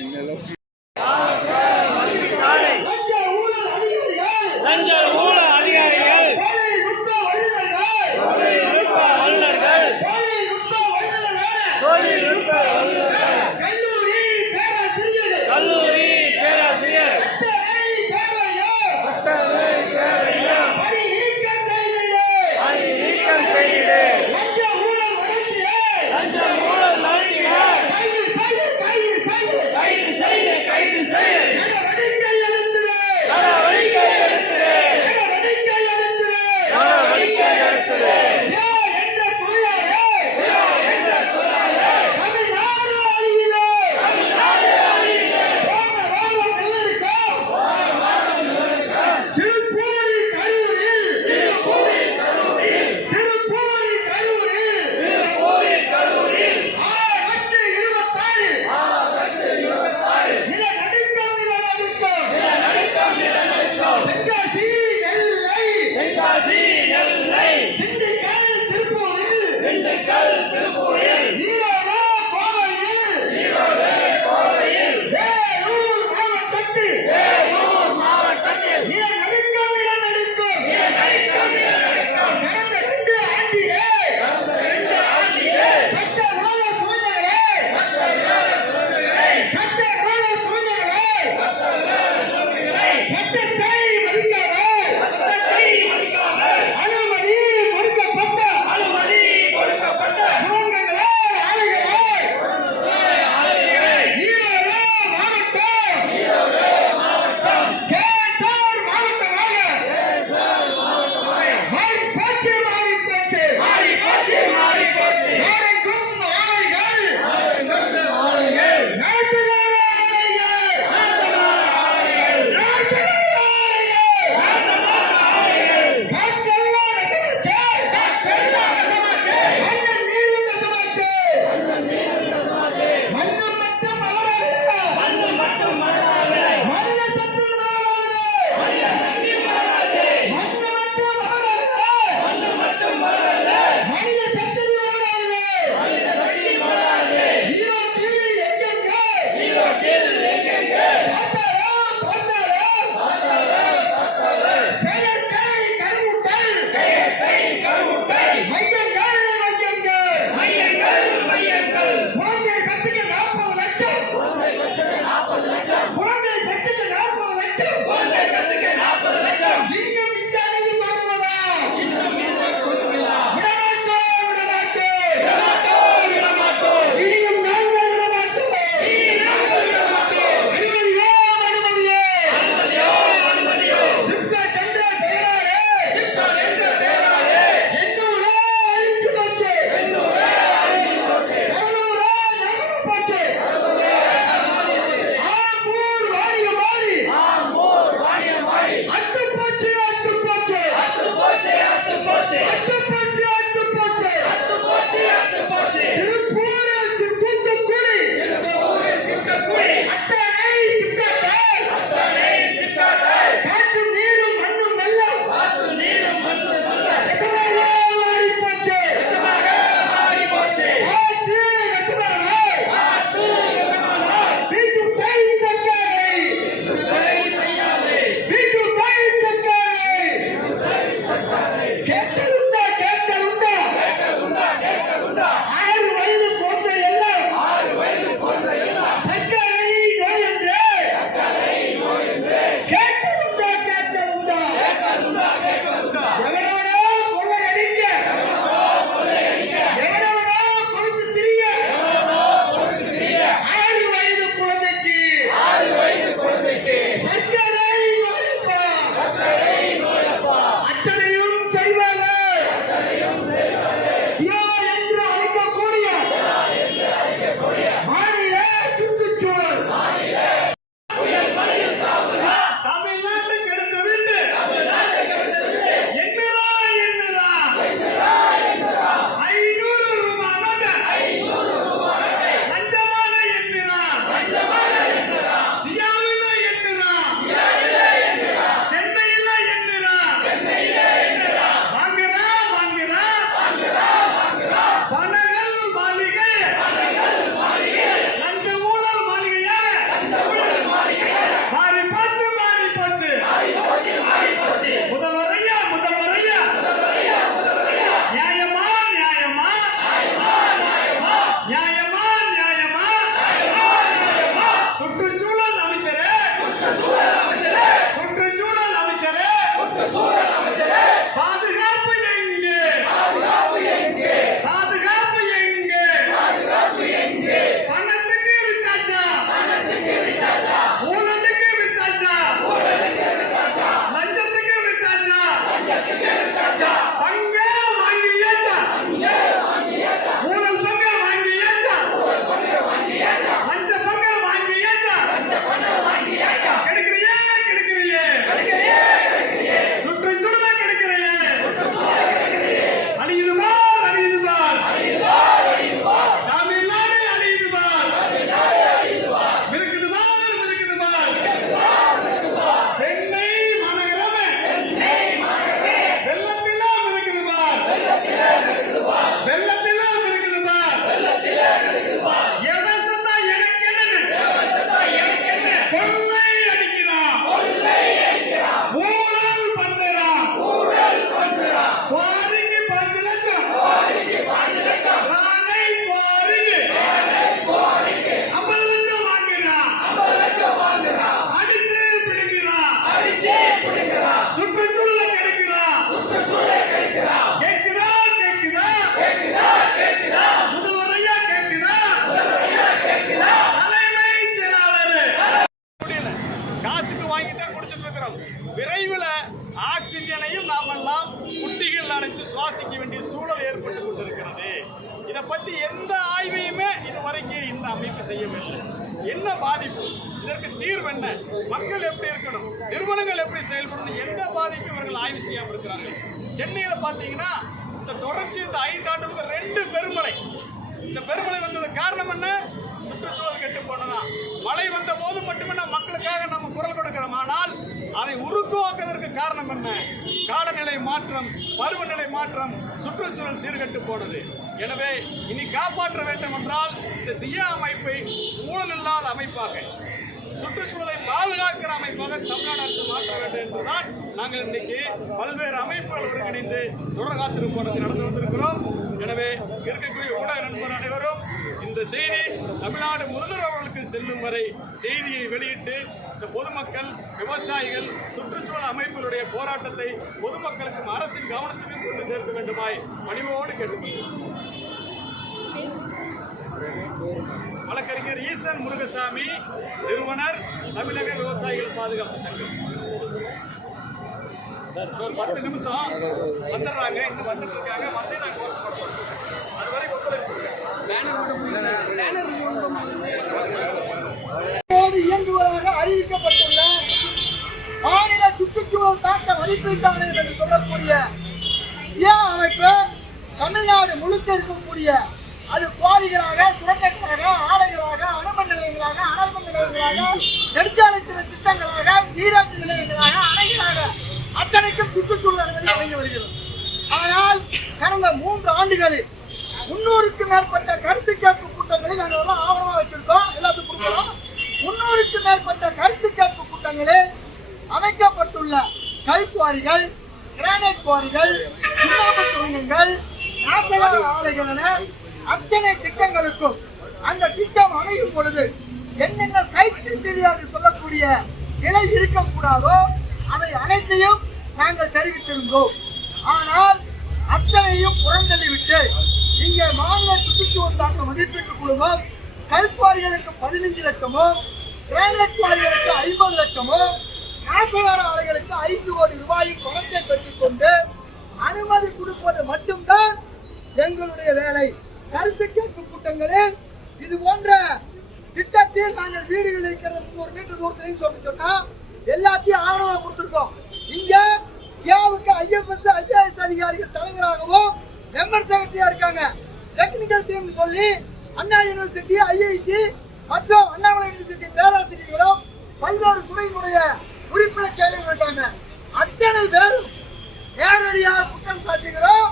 என்னெல்லாம் பாதிப்பு. இதற்கு தீர்வு என்ன? மக்கள் எப்படி இருக்கணும்? நிறுவனங்கள் எப்படி செயல்படணும்? எந்த பாதிக்கும் இவர்கள் ஆய்வு செய்யாமல் இருக்கிறார்கள். சென்னையில பாத்தீங்கன்னா இந்த தொடர்ச்சி இந்த ஐந்து ஐந்தாண்டுக்கு ரெண்டு பெருமழை. இந்த பெருமழை வந்தது காரணம் என்ன? சுற்றுச்சூழல் கெட்டு போனதா? மழை வந்த போது மட்டுமே நம்ம மக்களுக்காக நம்ம குரல் கொடுக்கிறோம்? ஆனால் அதை உருக்குவாக்குவதற்கு காரணம் என்ன? காலநிலை மாற்றம் பருவநிலை மாற்றம் சுற்றுச்சூழல் சீர்கட்டு போனது. எனவே இனி காப்பாற்ற வேண்டும் என்றால் இந்த சியா அமைப்பை ஊழலில்லாத அமைப்பாக சுற்றுச்சூழலை பாதுகாக்கிற அமைப்பாக தமிழ்நாடு அரசு மாற்ற வேண்டும் என்றுதான் நாங்கள் இன்னைக்கு பல்வேறு அமைப்புகள் ஒருங்கிணைந்து தொடர் காத்திருப்பு போராட்டத்தை நடந்து வந்திருக்கிறோம். எனவே இருக்கக்கூடிய ஊடக நண்பர் அனைவரும் இந்த செய்தி தமிழ்நாடு முதல்வர் அவர்களுக்கு செல்லும் வரை செய்தியை வெளியிட்டு இந்த பொதுமக்கள் விவசாயிகள் சுற்றுச்சூழல் அமைப்பினுடைய போராட்டத்தை பொதுமக்களுக்கும் அரசின் கவனத்திலும் கொண்டு சேர்க்க வேண்டுமாய் பணிவோடு கேட்டுக்கொள்கிறேன். வழக்கறிஞர் ஈசன் முருகசாமி நிறுவனர் தமிழக விவசாயிகள் பாதுகாப்பு சங்கம். ஒரு பத்து நிமிஷம் வந்துடுறாங்க. இன்னும் வந்துட்டு இருக்காங்க. வந்து நாங்கள் கோஷப்படுறோம் அது வரைக்கும் ஒத்துழைப்பு போது இயங்குவதாக அறிவிக்கப்பட்டுள்ள மாநில சுற்றுச்சூழல் தாக்க என்று சொல்லக்கூடிய சுய அமைப்பு தமிழ்நாடு முழுக்க இருக்கக்கூடிய அது குவாரிகளாக சுரங்கங்களாக ஆலைகளாக அணுமண் நிலையங்களாக அனல்மண் நிலையங்களாக நெடுஞ்சாலைத்துறை திட்டங்களாக நீராட்சி நிலையங்களாக அணைகளாக அத்தனைக்கும் சுற்றுச்சூழல் அனுமதி வழங்கி வருகிறது. ஆனால் கடந்த மூன்று ஆண்டுகளில் முன்னூறுக்கு மேற்பட்ட கருத்து கேட்பு கூட்டங்களை நாங்கள் எல்லாம் ஆவணமாக வச்சிருக்கோம். எல்லாத்துக்கும் கொடுக்குறோம் முன்னூறுக்கு மேற்பட்ட கருத்து கேட்பு கூட்டங்களில் அமைக்கப்பட்டுள்ள கல் குவாரிகள் கிரானைட் குவாரிகள் சுண்ணாம்பு சுரங்கங்கள் நாசகார ஆலைகள் என அத்தனை திட்டங்களுக்கும் அந்த திட்டம் அமையும் பொழுது என்னென்ன சைட் கிரிட்டீரியாவில் சொல்லக்கூடிய நிலை இருக்கக்கூடாதோ அதை அனைத்தையும் நாங்கள் தெரிவித்திருந்தோம் ஆனால் அத்தனையும் புறந்தள்ளிவிட்டு இங்கே மாநில சுற்றுச்சூழல் தாக்க மதிப்பீட்டு குழுமம் கல்குவாரிகளுக்கு பதினைஞ்சு லட்சமோ கிரானைட் குவாரிகளுக்கு ஐம்பது லட்சமோ நாசகார ஆலைகளுக்கு ஐந்து கோடி ரூபாயும் பணத்தை பெற்றுக்கொண்டு அனுமதி கொடுப்பது மட்டும்தான் எங்களுடைய வேலை. கருத்து கேட்பு கூட்டங்களில் இது போன்ற திட்டத்தில் நாங்கள் வீடுகள் இருக்கிறது ஒரு மீட்டர் தூரத்துலையும் சொல்லி சொன்னா எல்லாத்தையும் ஆவணமாக கொடுத்துருக்கோம். இங்க சியாவுக்கு ஐஎஃப்எஸ் ஐஏஎஸ் அதிகாரிகள் தலைவராகவும் மெம்பர் செக்ரட்டரியா இருக்காங்க. டெக்னிக்கல் டீம் சொல்லி அண்ணா யூனிவர்சிட்டி ஐஐடி மற்றும் அண்ணாமலை யூனிவர்சிட்டி பேராசிரியர்களும் பல்வேறு துறையினுடைய உறுப்பினர் கேள்விப்பட்டாங்க அத்தனை பேரும் நேரடியாக குற்றம் சாட்டுகிறோம்.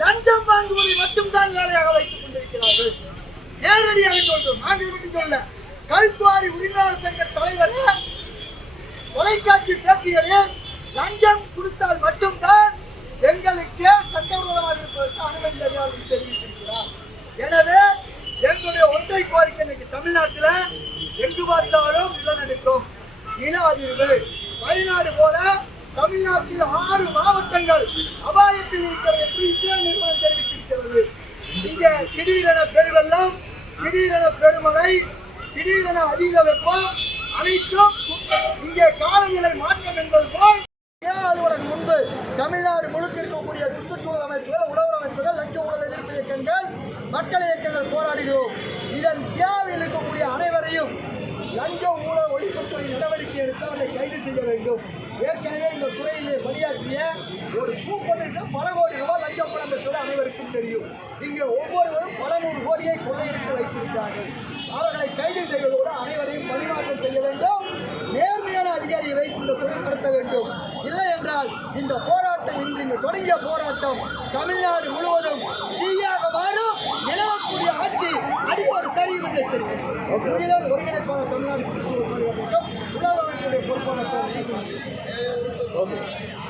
லஞ்சம் வாங்குவதை மட்டும்தான் வேலையாக வைத்துக் கொண்டிருக்கிறார்கள். நேரடியாக சொல்றோம். நாங்கள் மட்டும் சொல்ல கல்குவாரி உரிமையாளர் சங்க தலைவர் தொலைக்காட்சி பேட்டிகளில் லஞ்சம் கொடுத்தால் மட்டும்தான் எங்களுக்கு சட்டவிரோதமாக இருப்பதற்கு அனுமதி தெரியாது என்று தெரிவித்திருக்கிறார். எனவே எங்களுடைய ஒற்றை கோரிக்கை இன்னைக்கு தமிழ்நாட்டில் எங்கு பார்த்தாலும் நிலநடுக்கம் நில அதிர்வு. வயநாடு போல தமிழ்நாட்டில் ஆறு மாவட்டங்கள் அபாயத்தில் இருக்கிறது என்று இஸ்ரேல் நிறுவனம் தெரிவித்திருக்கிறது. இங்கே திடீரென பெருவெள்ளம் திடீரென பெருமழை திடீரென அதீத வெப்பம் அனைத்தும் இங்கே காலநிலை மாற்றம் என்பது போல் அலுவலகம் முன்பு தமிழ்நாடு முழுக்க இருக்கக்கூடிய சுற்றுச்சூழல் அமைப்புகள் உழவர் அமைப்புகள் லஞ்ச ஊழல் எதிர்ப்பு இயக்கங்கள் மக்கள் இயக்கங்கள் போராடுகிறோம். இதன் தியாவில் இருக்கக்கூடிய அனைவரையும் லஞ்ச செய்ய வேண்டும். ஏற்கனவே இந்த துறையிலே பணியாற்றிய ஒரு கூப்பனுக்கு பல கோடி ரூபாய் லஞ்சம் பணம் பெற்றது அனைவருக்கும் தெரியும். இங்கே ஒவ்வொருவரும் பல நூறு கோடியை கொள்ளையடித்து வைத்திருக்கிறார்கள். அவர்களை கைது செய்வதோடு அனைவரையும் பணிமாற்றம் செய்ய வேண்டும். நேர்மையான அதிகாரியை வைத்து இந்த துறை நடத்த வேண்டும். இல்லை என்றால் இந்த போராட்டம் இன்று இங்கு தொடங்கிய போராட்டம் தமிழ்நாடு முழுவதும் தீயாக மாறும். நிலவக்கூடிய ஆட்சி அடியோடு ஒரு என்று எச்சரிக்கிறேன் ஒருங்கிணைப்பாளர் தமிழ்நாடு Okay.